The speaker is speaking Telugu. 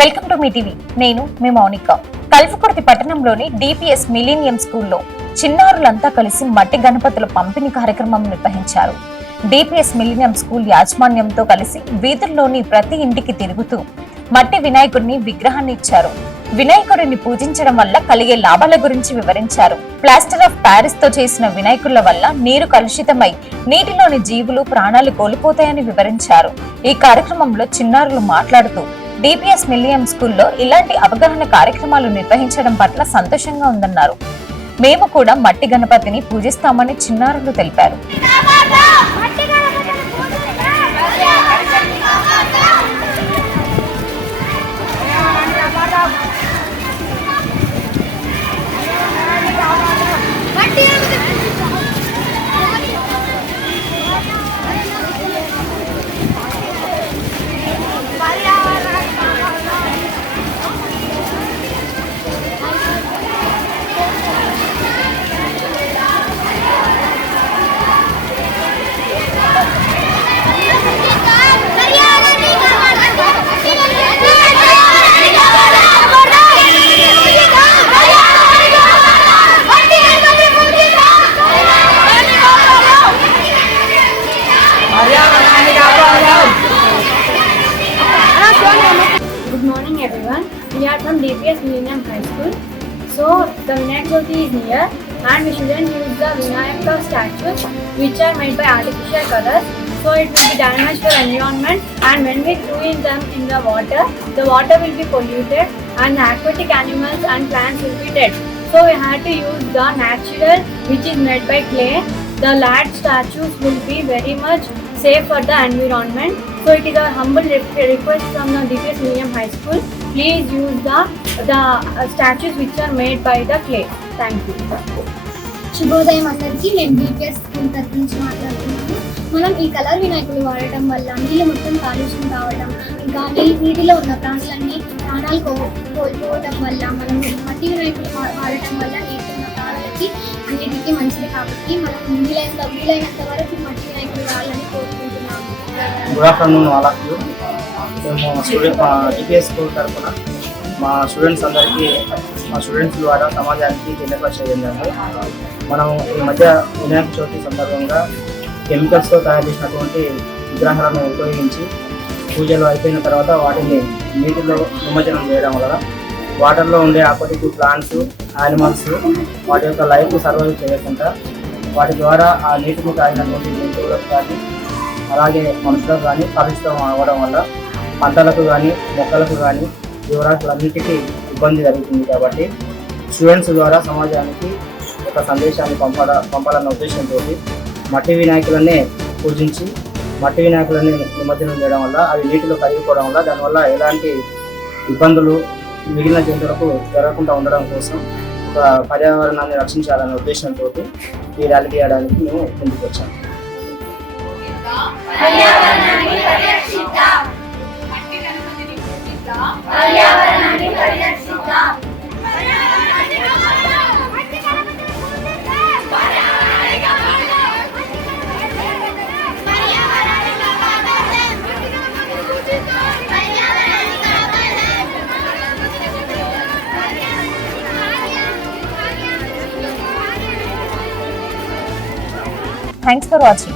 Welcome to me TV. నేను మీ మౌనిక. కల్వకుర్తి పట్టణంలోని డిపిఎస్ మిలీనియం స్కూల్లో చిన్నారులంతా కలిసి మట్టి గణపతుల పంపిణీ కార్యక్రమం నిర్వహించారు. డిపిఎస్ మిలీనియం స్కూల్ యాజమాన్యంతో కలిసి వీధుల్లోని ప్రతి ఇంటికి తిరుగుతూ మట్టి వినాయకుడిని విగ్రహాన్ని ఇచ్చారు. వినాయకుడిని పూజించడం వల్ల కలిగే లాభాల గురించి వివరించారు. ప్లాస్టర్ ఆఫ్ ప్యారిస్ తో చేసిన వినాయకుల వల్ల నీరు కలుషితమై నీటిలోని జీవులు ప్రాణాలు కోల్పోతాయని వివరించారు. ఈ కార్యక్రమంలో చిన్నారులు మాట్లాడుతూ డిపిఎస్ మిలీనియం స్కూల్లో ఇలాంటి అవగాహన కార్యక్రమాలు నిర్వహించడం పట్ల సంతోషంగా ఉందన్నారు. మేము కూడా మట్టి గణపతిని పూజిస్తామని చిన్నారులు తెలిపారు. Good morning everyone. We are from DPS Millennium High School. So the Vinayak Chavithi is near and we shouldn't use the Vinayaka statues which are made by artificial colors. So it will be damaged for environment, and when we throw in them in the water will be polluted and the aquatic animals and plants will be dead. So we have to use the natural which is made by clay. The large statues will be very much safe for the environment. So it is a humble request from the DPS Millennium High School. Please use the statues which are made by the clay. Thank you. శుభోదయం అందరికీ. నేను డిపిఎస్ స్కూల్ తరఫు నుంచి మాట్లాడుతున్నాను. మనం ఈ కలర్ వినాయకులు వాడటం వల్ల నీళ్ళు మొత్తం కాలుష్యం కావడం, ఇంకా నీటిలో ఉన్న ప్రాణాలు కోల్పోవడం వల్ల మనం మట్టి వినాయకులు వాడటం వల్ల నీటి ఉన్న ప్రాణాలకి అన్నిటికీ మంచిది. కాబట్టి మనం వీలైనంత వరకు మట్టి వినాయకులు వాడాలని కోరుకుంటున్నాము. Good afternoon all of you. మేము మా డిపిఎస్ స్కూల్ తరఫున మా స్టూడెంట్స్ ద్వారా సమాజానికి తెలియపరిచేందుకు మనం ఈ మధ్య వినాయక చవితి సందర్భంగా కెమికల్స్తో తయారు చేసినటువంటి విగ్రహాలను ఉపయోగించి పూజలు అయిపోయిన తర్వాత వాటిని నీటిలో నిమజ్జనం చేయడం వలన వాటర్లో ఉండే ఆక్వాటిక్ ప్లాంట్స్, యానిమల్స్ వాటి యొక్క లైఫ్ సర్వైవ్ చేయకుండా వాటి ద్వారా ఆ నీటిని తాగినటువంటి జంతువులకు కానీ అలాగే మనుషులకు కానీ కలుషితం అవ్వడం వల్ల పంటలకు కానీ మొక్కలకు కానీ జీవరాశులన్నిటికీ ఇబ్బంది జరుగుతుంది. కాబట్టి స్టూడెంట్స్ ద్వారా సమాజానికి ఒక సందేశాన్ని పంపాలన్న ఉద్దేశంతో మట్టి వినాయకులనే పూజించి మట్టి వినాయకులని నిమజ్జనం చేయడం వల్ల అవి నీటిలో కరిగిపోవడం వల్ల దానివల్ల ఎలాంటి ఇబ్బందులు మిగిలిన జంతువులకు జరగకుండా ఉండడం కోసం ఒక పర్యావరణాన్ని రక్షించాలనే ఉద్దేశంతో ఈ ర్యాలీ చేయడానికి మేము ముందుకు వచ్చాము. Thanks for watching.